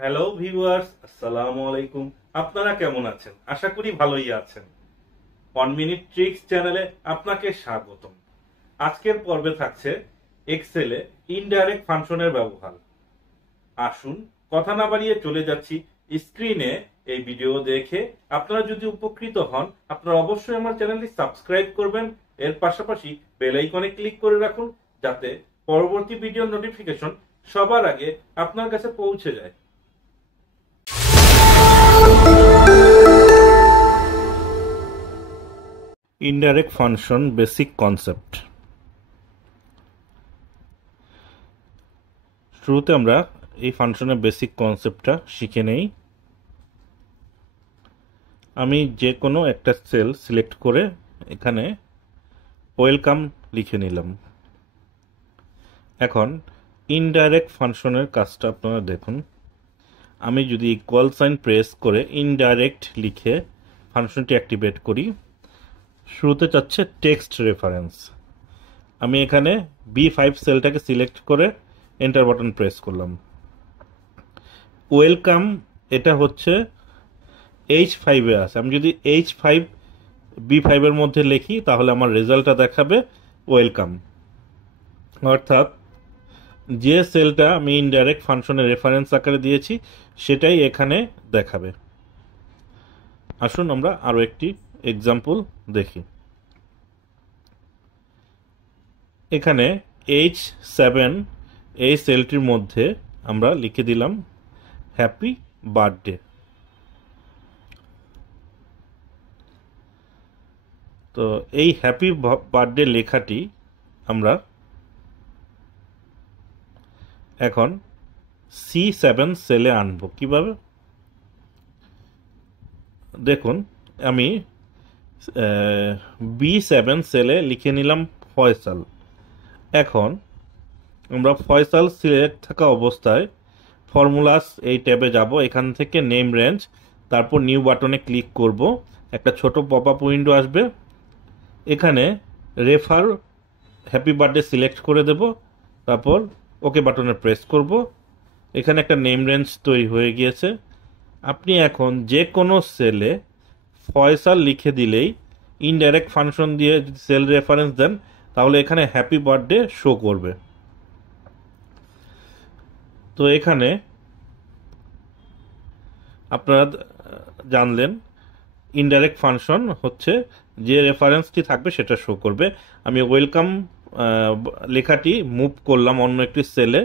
Hello viewers, আসসালামু আলাইকুম। আপনারা কেমন আছেন? আশা করি ভালোই আছেন। 1 মিনিট ট্রিক্স চ্যানেলে আপনাকে স্বাগতম। আজকের পর্বে থাকছে এক্সেলে ইনডাইরেক্ট ফাংশনের ব্যবহার। আসুন কথা না বাড়িয়ে চলে যাচ্ছি স্ক্রিনে। এই ভিডিও দেখে আপনারা যদি উপকৃত হন, আপনারা অবশ্যই আমার চ্যানেলটি সাবস্ক্রাইব করবেন। এর পাশাপাশি বেল আইকনে ক্লিক করে রাখুন, যাতে পরবর্তী ভিডিও নোটিফিকেশন সবার আগে আপনার কাছে পৌঁছে যায়। Indirect function basic concept. শুরুতে আমরা এই ফাংশনের বেসিক কনসেপ্টটা শিখে নেই। আমি যে কোনো একটা সেল সিলেক্ট করে এখানে ওয়েলকাম লিখে নিলাম। এখন ইনডাইরেক্ট ফাংশনের কাজটা আপনারা দেখুন। আমি যদি ইকুয়াল সাইন প্রেস করে ইনডাইরেক্ট লিখে ফাংশনটি অ্যাক্টিভেট করি, শুরুতে চাচ্ছে টেক্সট রেফারেন্স। আমি এখানে B5 সেলটাকে সিলেক্ট করে এন্টার বাটন প্রেস করলাম। ওয়েলকাম এটা হচ্ছে H5 এ আছে। আমি যদি H5 B5 এর মধ্যে লিখি তাহলে আমার রেজাল্টটা দেখাবে ওয়েলকাম, অর্থাৎ যে সেলটা আমি ইনডাইরেক্ট ফাংশনের রেফারেন্স আকারে দিয়েছি সেটাই এখানে দেখাবে। আসুন আমরা আরো একটি এক্সাম্পল দেখি। এখানে H7 এই সেলটির মধ্যে আমরা লিখে দিলাম হ্যাপি বার্থডে। তো এই হ্যাপি বার্থডে লেখাটি আমরা এখন C7 সেলে আনবো। কিভাবে দেখুন, আমি B7 সেলে লিখে নিলাম ফয়সাল। এখন আমরা ফয়সাল সিলেক্ট থাকা অবস্থায় ফর্মুলাস এই ট্যাবে যাব। এখান থেকে নেম রেঞ্জ, তারপর নিউ বাটনে ক্লিক করব। একটা ছোট পপ আপ উইন্ডো আসবে। এখানে রেফার হ্যাপি বার্থডে সিলেক্ট করে দেব, তারপর ওকে বাটনে প্রেস করব। এখানে একটা নেম রেঞ্জ তৈরি হয়ে গিয়েছে। আপনি এখন যে কোনো সেলে ফয়সাল লিখে দিলেই ইনডাইরেক্ট ফাংশন দিয়ে যদি সেল রেফারেন্স দেন তাহলে এখানে হ্যাপি বার্থডে শো করবে। তো এখানে আপনারা জানলেন ইনডাইরেক্ট ফাংশন হচ্ছে যে রেফারেন্সটি থাকবে সেটা শো করবে। আমি ওয়েলকাম লেখাটি মুভ করলাম অন্য একটি সেলে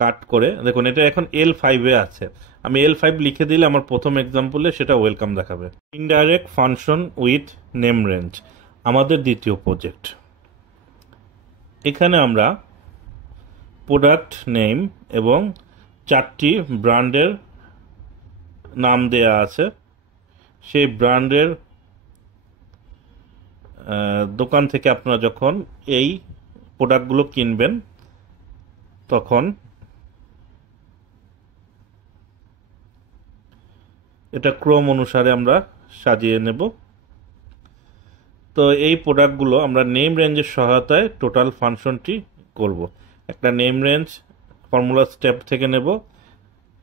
কাট করে। দেখুন এটা এখন L5 এ আছে। আমি L5 লিখে দিলে আমার প্রথম এক্সাম্পলে সেটা ওয়েলকাম দেখাবে। Indirect function with name range আমাদের দ্বিতীয় প্রজেক্ট। এখানে আমরা প্রোডাক্ট নেম এবং 4টি ব্র্যান্ডের নাম দেয়া আছে। সেই ব্র্যান্ডের দোকান থেকে আপনারা যখন এই প্রোডাক্টগুলো কিনবেন তখন এটা ক্রম অনুসারে আমরা সাজিয়ে নেব। তো এই প্রোডাক্টগুলো আমরা নেম রেঞ্জের সহায়তায় টোটাল ফাংশনটি করব। একটা নেম রেঞ্জ ফর্মুলা স্টেপ থেকে নেব।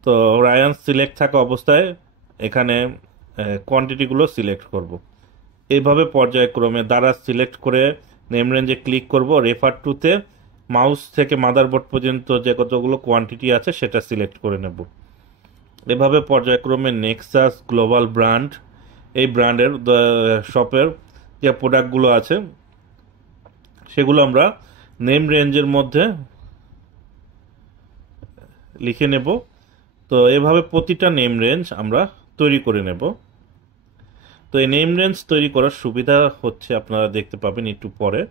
তো রায়ান সিলেক্ট থাকা অবস্থায় এখানে কোয়ান্টিটিগুলো সিলেক্ট করব। এইভাবে পর্যায়ক্রমে দ্বারা সিলেক্ট করে নেম রেঞ্জে ক্লিক করব। রেফার টুতে মাউস থেকে মাদারবোর্ড পর্যন্ত যে কতগুলো কোয়ান্টিটি আছে সেটা সিলেক্ট করে নেব। এভাবে পর্যায়ক্রমে নেক্সাস গ্লোবাল ব্র্যান্ড, এই ব্র্যান্ডের শপের যে প্রোডাক্টগুলো আছে সেগুলো আমরা নেম রেঞ্জের মধ্যে লিখে নেব। তো এভাবে প্রতিটা নেম রেঞ্জ আমরা তৈরি করে নেব। তো এই নেম রেঞ্জ তৈরি করার সুবিধা হচ্ছে আপনারা দেখতে পাবেন একটু পরে।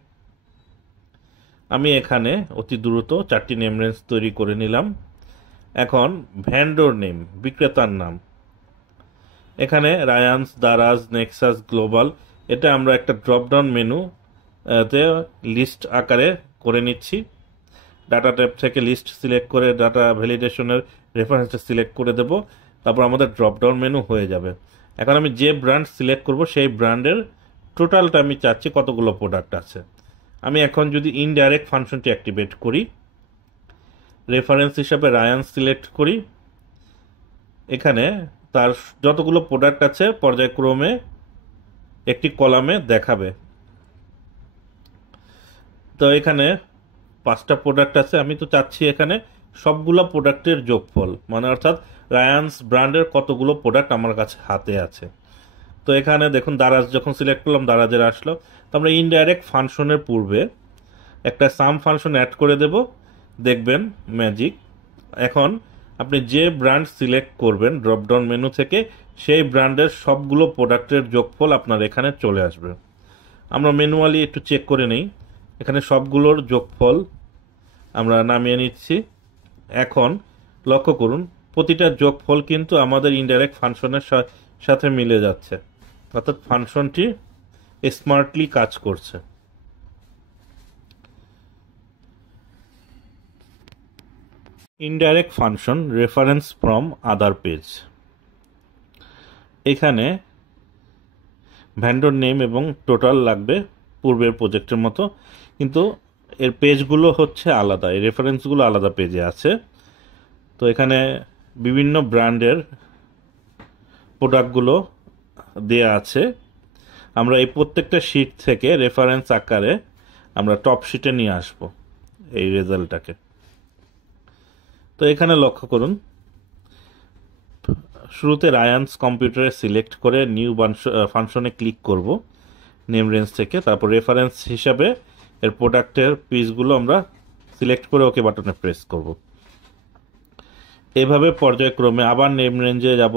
আমি এখানে অতি দ্রুত 4টি নেম রেঞ্জ তৈরি করে নিলাম। এখন ভ্যান্ডর নেম, বিক্রেতার নাম, এখানে রায়ান্স, দারাজ, নেক্সাস, গ্লোবাল, এটা আমরা একটা ড্রপডাউন মেনু তে লিস্ট আকারে করে নিচ্ছি। ডাটা ট্যাব থেকে লিস্ট সিলেক্ট করে ডাটা ভ্যালিডেশনের রেফারেন্সটা সিলেক্ট করে দেব। তারপর আমাদের ড্রপডাউন মেনু হয়ে যাবে। এখন আমি যে ব্র্যান্ড সিলেক্ট করব সেই ব্র্যান্ডের টোটালটা আমি চাচ্ছি কতগুলো প্রোডাক্ট আছে। আমি এখন যদি ইনডাইরেক্ট ফাংশনটি অ্যাক্টিভেট করি, রেফারেন্স হিসাবে রায়ান সিলেক্ট করি, এখানে তার যতগুলো প্রোডাক্ট আছে পর্যায়ক্রমে একটি কলামে দেখাবে। তো এখানে 5টা প্রোডাক্ট আছে, আমি তো চাচ্ছি এখানে সবগুলো প্রোডাক্টের যোগফল, মানে অর্থাৎ রায়ান্স ব্র্যান্ডের কতগুলো প্রোডাক্ট আমার কাছে হাতে আছে। তো এখানে দেখুন দারাজ যখন সিলেক্ট করলাম দারাজের আসলো। তো আমরা ইনডাইরেক্ট ফাংশনের পূর্বে একটা সাম ফাংশন অ্যাড করে দেব, দেখবেন ম্যাজিক। এখন আপনি যে ব্র্যান্ড সিলেক্ট করবেন ড্রপডাউন মেনু থেকে সেই ব্র্যান্ডের সবগুলো প্রোডাক্টের যোগফল আপনার এখানে চলে আসবে। আমরা ম্যানুয়ালি একটু চেক করে নেই, এখানে সবগুলোর যোগফল আমরা নামিয়ে নিচ্ছি। এখন লক্ষ্য করুন প্রতিটা যোগফল কিন্তু আমাদের ইনডাইরেক্ট ফাংশনের সাথে মিলে যাচ্ছে, অর্থাৎ ফাংশনটি স্মার্টলি কাজ করছে। Indirect function reference from other page. এখানে ভেন্ডর নেম এবং টোটাল লাগবে পূর্বের প্রজেক্টের মতো, কিন্তু এর পেজগুলো হচ্ছে আলাদা, এই রেফারেন্সগুলো আলাদা পেজে আছে। তো এখানে বিভিন্ন ব্র্যান্ডের প্রোডাক্টগুলো দেয়া আছে। আমরা এই প্রত্যেকটা শিট থেকে রেফারেন্স আকারে আমরা টপ শিটে নিয়ে আসব এই রেজাল্টটাকে। তো এখানে লক্ষ্য করুন শুরুতে রায়ান্স কম্পিউটারে সিলেক্ট করে নিউ ফাংশনে ক্লিক করব নেম রেঞ্জ থেকে, তারপর রেফারেন্স হিসাবে এর প্রোডাক্টের পিসগুলো আমরা সিলেক্ট করে ওকে বাটনে প্রেস করব। এভাবে পর্যায়ক্রমে আবার নেম রেঞ্জে যাব,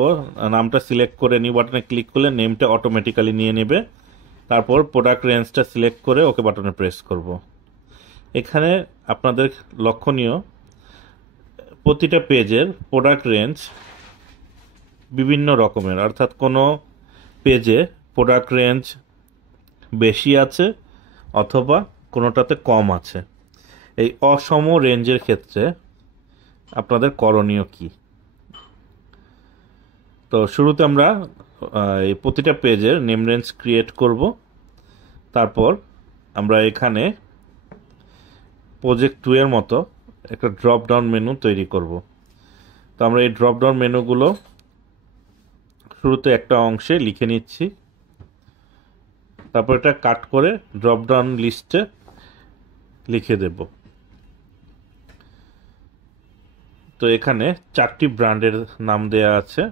নামটা সিলেক্ট করে নিউ বাটনে ক্লিক করলে নেমটা অটোমেটিক্যালি নিয়ে নেবে, তারপর প্রোডাক্ট রেঞ্জটা সিলেক্ট করে ওকে বাটনে প্রেস করব। এখানে আপনাদের লক্ষণীয় প্রতিটা পেজের প্রোডাক্ট রেঞ্জ বিভিন্ন রকমের, অর্থাৎ কোনো পেজে প্রোডাক্ট রেঞ্জ বেশি আছে অথবা কোনোটাতে কম আছে। এই অসম রেঞ্জের ক্ষেত্রে আপনাদের করণীয় কি? তো শুরুতে আমরা এই প্রতিটা পেজের নেম রেঞ্জ ক্রিয়েট করব, তারপর আমরা এখানে প্রজেক্ট 2 এর মতো একটা ড্রপ ডাউন মেনু তৈরি করব। তো আমরা এই ড্রপ ডাউন মেনুগুলো শুরুতে একটা অংশে লিখে নিচ্ছি, তারপর এটা কাট করে ড্রপ ডাউন লিস্টে লিখে দেব। তো এখানে 4টি ব্র্যান্ডের নাম দেয়া আছে,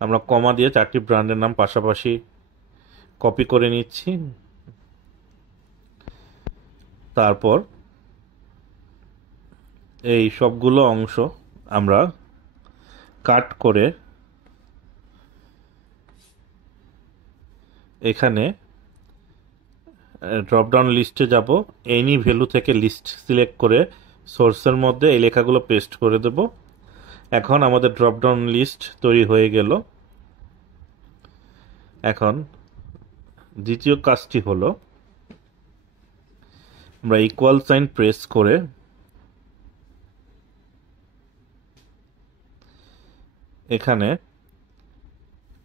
আমরা কমা দিয়ে 4টি ব্র্যান্ডের নাম পাশাপাশি কপি করে নিচ্ছি। তারপর এই সবগুলো অংশ আমরা কাট করে এখানে ড্রপডাউন লিস্টে যাব, এনি ভ্যালু থেকে লিস্ট সিলেক্ট করে সোর্সের মধ্যে এই লেখাগুলো পেস্ট করে দেব। এখন আমাদের ড্রপডাউন লিস্ট তৈরি হয়ে গেল। এখন দ্বিতীয় কাজটি হলো আমরা ইকুয়াল সাইন প্রেস করে এখানে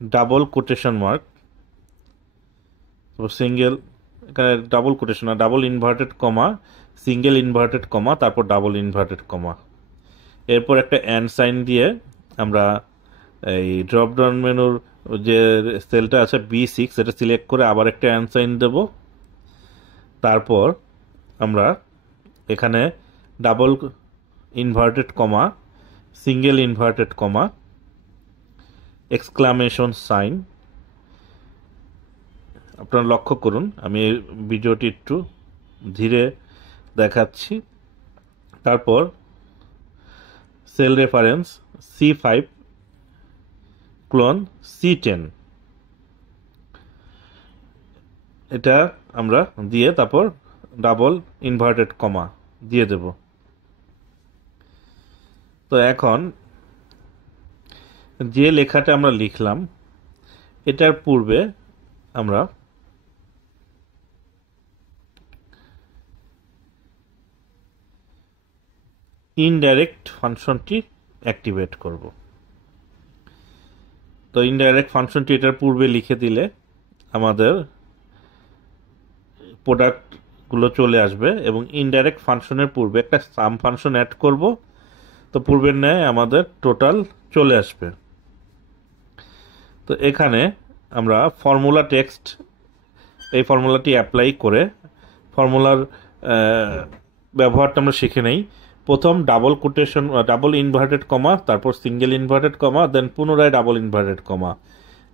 ডাবল কোটেশন মার্ক, সিঙ্গেল, এখানে ডাবল কোটেশন আর double inverted comma, single inverted comma, তারপর ডাবল ইনভার্টেড কমা, এরপর একটা অ্যান্ড সাইন দিয়ে আমরা এই ড্রপডাউন মেনুর যে সেলটা আছে B6 এটা সিলেক্ট করে আবার একটা অ্যান্ড সাইন দেব। তারপর আমরা এখানে double inverted comma, single inverted comma, exclamation sign. আপনারা লক্ষ্য করুন আমি এই ভিডিওটি একটু ধীরে দেখাচ্ছি। তারপর cell reference C5 clone C10 এটা আমরা দিয়ে তারপর ডাবল ইনভার্টেড কমা দিয়ে দেব। তো এখন যে লেখাটা আমরা লিখলাম এটার পূর্বে আমরা ইনডাইরেক্ট ফাংশনটি অ্যাক্টিভেট করব। তো ইনডাইরেক্ট ফাংশনটি এটার পূর্বে লিখে দিলে আমাদের প্রোডাক্টগুলো চলে আসবে এবং ইনডাইরেক্ট ফাংশনের পূর্বে একটা সাম ফাংশন অ্যাড করব, তো পূর্বের ন্যায় আমাদের টোটাল চলে আসবে। তো এখানে আমরা ফর্মুলা টেক্সট, এই ফর্মুলাটি অ্যাপ্লাই করে ফর্মুলার ব্যবহারটা আমরা শিখে নেই। প্রথম double quotation, double inverted comma, তারপর সিঙ্গেল ইনভার্টেড কমা, দেন পুনরায় double inverted comma,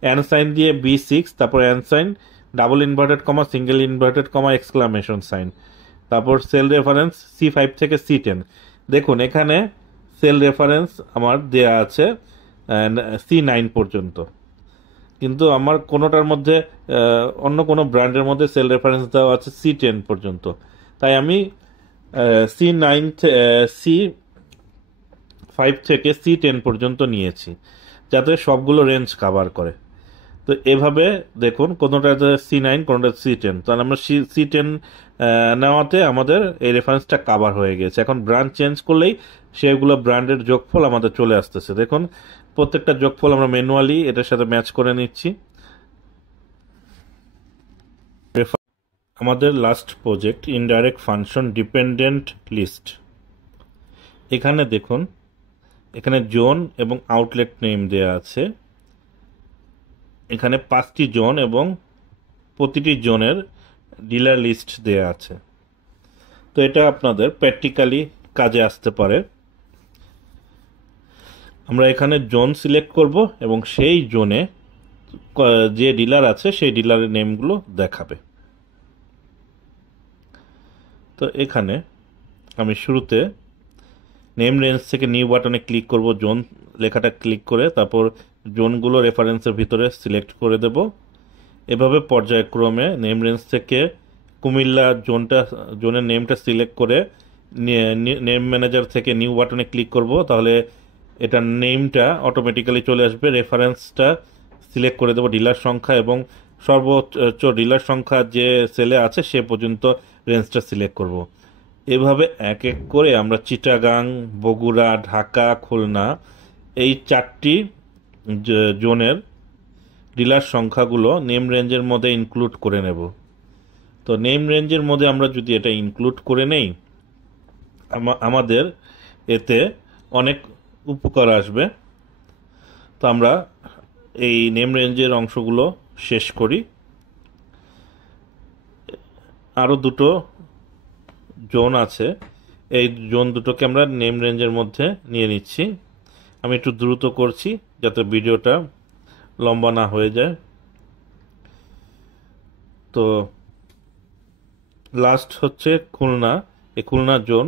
and sign দিয়ে B6, তারপর and sign, double inverted comma, single inverted comma, exclamation sign, তারপর সেল রেফারেন্স C5 থেকে C10। দেখুন এখানে সেল রেফারেন্স আমার দেয়া আছে C9 পর্যন্ত, কিন্তু আমার কোনোটার মধ্যে অন্য কোনো ব্র্যান্ডের মধ্যে সেল রেফারেন্স দেওয়া আছে C10 পর্যন্ত। তাই আমি C9 C5 থেকে C10 পর্যন্ত নিয়েছি, যাতে সবগুলো রেঞ্জ কাভার করে। তো এভাবে দেখুন কোনোটাতে C9, কোনোটা C10, তাহলে আমরা C10 নেওয়াতে আমাদের এই রেফারেন্সটা কাভার হয়ে গেছে। এখন ব্র্যান্ড চেঞ্জ করলেই সেগুলো ব্র্যান্ডের যোগফল আমাদের চলে আসতেছে। দেখুন প্রত্যেকটা যোগফল আমরা ম্যানুয়ালি এটার সাথে ম্যাচ করে নিচ্ছি। আমাদের last project indirect function dependent list. এখানে দেখুন এখানে জোন এবং আউটলেট নেম দেয়া আছে। এখানে 5টি জোন এবং প্রতিটি জোনের ডিলার লিস্ট দেয়া আছে। তো এটা আপনাদের প্র্যাকটিক্যালি কাজে আসতে পারে। আমরা এখানে জোন সিলেক্ট করব এবং সেই জোনে যে ডিলার আছে সেই ডিলারের নেমগুলো দেখাবে। তো এখানে আমি শুরুতে নেম রেঞ্জ থেকে নিউ বাটনে ক্লিক করব, জোন লেখাটা ক্লিক করে তারপর জোনগুলো রেফারেন্সের ভিতরে সিলেক্ট করে দেব। এভাবে পর্যায়ক্রমে নেম রেঞ্জ থেকে কুমিল্লা জোনের নেমটা সিলেক্ট করে নেম ম্যানেজার থেকে নিউ বাটনে ক্লিক করব, তাহলে এটার নেমটা অটোমেটিক্যালি চলে আসবে। রেফারেন্সটা সিলেক্ট করে দেব, ডিলার সংখ্যা এবং সর্বোচ্চ ডিলার সংখ্যা যে সেলে আছে সে পর্যন্ত রেঞ্জটা সিলেক্ট করব। এভাবে এক এক করে আমরা চিটাগাং, বগুড়া, ঢাকা, খুলনা এই 4টি জোনের ডিলার সংখ্যাগুলো নেম রেঞ্জের মধ্যে ইনক্লুড করে নেব। তো নেম রেঞ্জের মধ্যে আমরা যদি এটা ইনক্লুড করে নেই, আমাদের এতে অনেক উপকার আসবে। তো আমরা এই নেম রেঞ্জের অংশগুলো শেষ করি। আরও দুটো জোন আছে, এই জোন দুটোকে আমরা নেম রেঞ্জের মধ্যে নিয়ে নিচ্ছি। আমি একটু দ্রুত করছি যাতে ভিডিওটা লম্বা না হয়ে যায়। তো লাস্ট হচ্ছে খুলনা, এই খুলনা জোন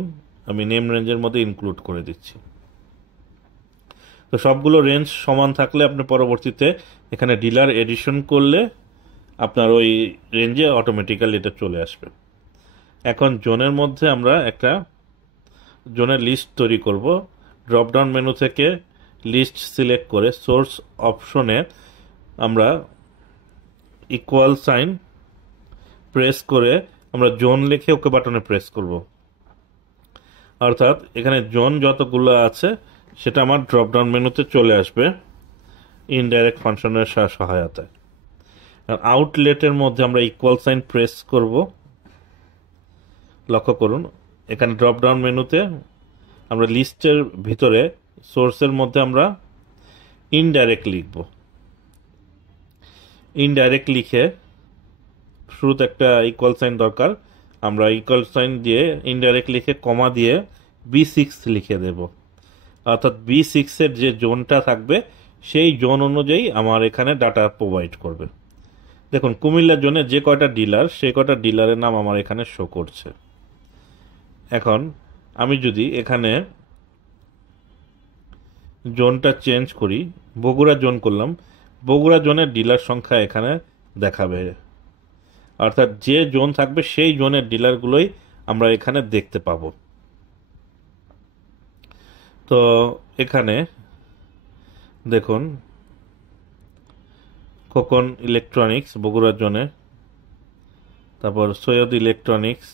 আমি নেম রেঞ্জের মধ্যে ইনক্লুড করে দিচ্ছি। তো সবগুলো রেঞ্জ সমান থাকলে আপনি পরবর্তীতে এখানে ডিলার এডিশন করলে আপনার ওই রেঞ্জে অটোমেটিক্যালি এটা চলে আসবে। এখন জোনের মধ্যে আমরা একটা জোনের লিস্ট তৈরি করব। ড্রপডাউন মেনু থেকে লিস্ট সিলেক্ট করে সোর্স অপশনে আমরা ইকুয়াল সাইন প্রেস করে আমরা জোন লিখে ওকে বাটনে প্রেস করব। অর্থাৎ এখানে জোন যতগুলো আছে সেটা আমার ড্রপডাউন মেনুতে চলে আসবে ইনডাইরেক্ট ফাংশনের সহায়তায়। আর আউটলেটের মধ্যে আমরা ইকুয়াল সাইন প্রেস করব। লক্ষ্য করুন এখানে ড্রপডাউন মেনুতে আমরা লিস্টের ভিতরে সোর্সের মধ্যে আমরা ইনডাইরেক্ট লিখব। ইনডাইরেক্ট লিখে শুরুতে একটা ইকুয়াল সাইন দরকার, আমরা ইকুয়াল সাইন দিয়ে ইনডাইরেক্ট লিখে কমা দিয়ে B6 লিখে দেব। অর্থাৎ B6 এর যে জোনটা থাকবে সেই জোন অনুযায়ী আমার এখানে ডাটা প্রোভাইড করবে। দেখুন কুমিল্লা জোনে যে কয়টা ডিলার সেই কয়টা ডিলারের নাম আমার এখানে শো করছে। এখন আমি যদি এখানে জোনটা চেঞ্জ করি, বগুড়া জোন করলাম, বগুড়া জোনের ডিলার সংখ্যা এখানে দেখাবে। অর্থাৎ যে জোন থাকবে সেই জোনের ডিলারগুলোই আমরা এখানে দেখতে পাবো। তো এখানে দেখুন খোকন ইলেকট্রনিক্স বগুড়া জোনে, তারপর সৈয়দ ইলেকট্রনিক্স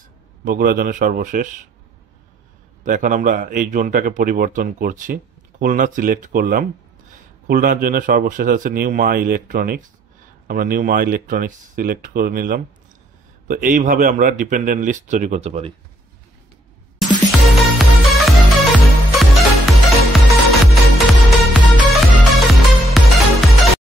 বগুড়া জোনে সর্বশেষ। তো এখন আমরা এই জোনটাকে পরিবর্তন করছি, খুলনা সিলেক্ট করলাম, খুলনার জন্য সর্বশেষ আছে নিউ মা ইলেকট্রনিক্স, আমরা নিউ মা ইলেকট্রনিক্স সিলেক্ট করে নিলাম। তো এইভাবে আমরা ডিপেন্ডেন্ট লিস্ট তৈরি করতে পারি।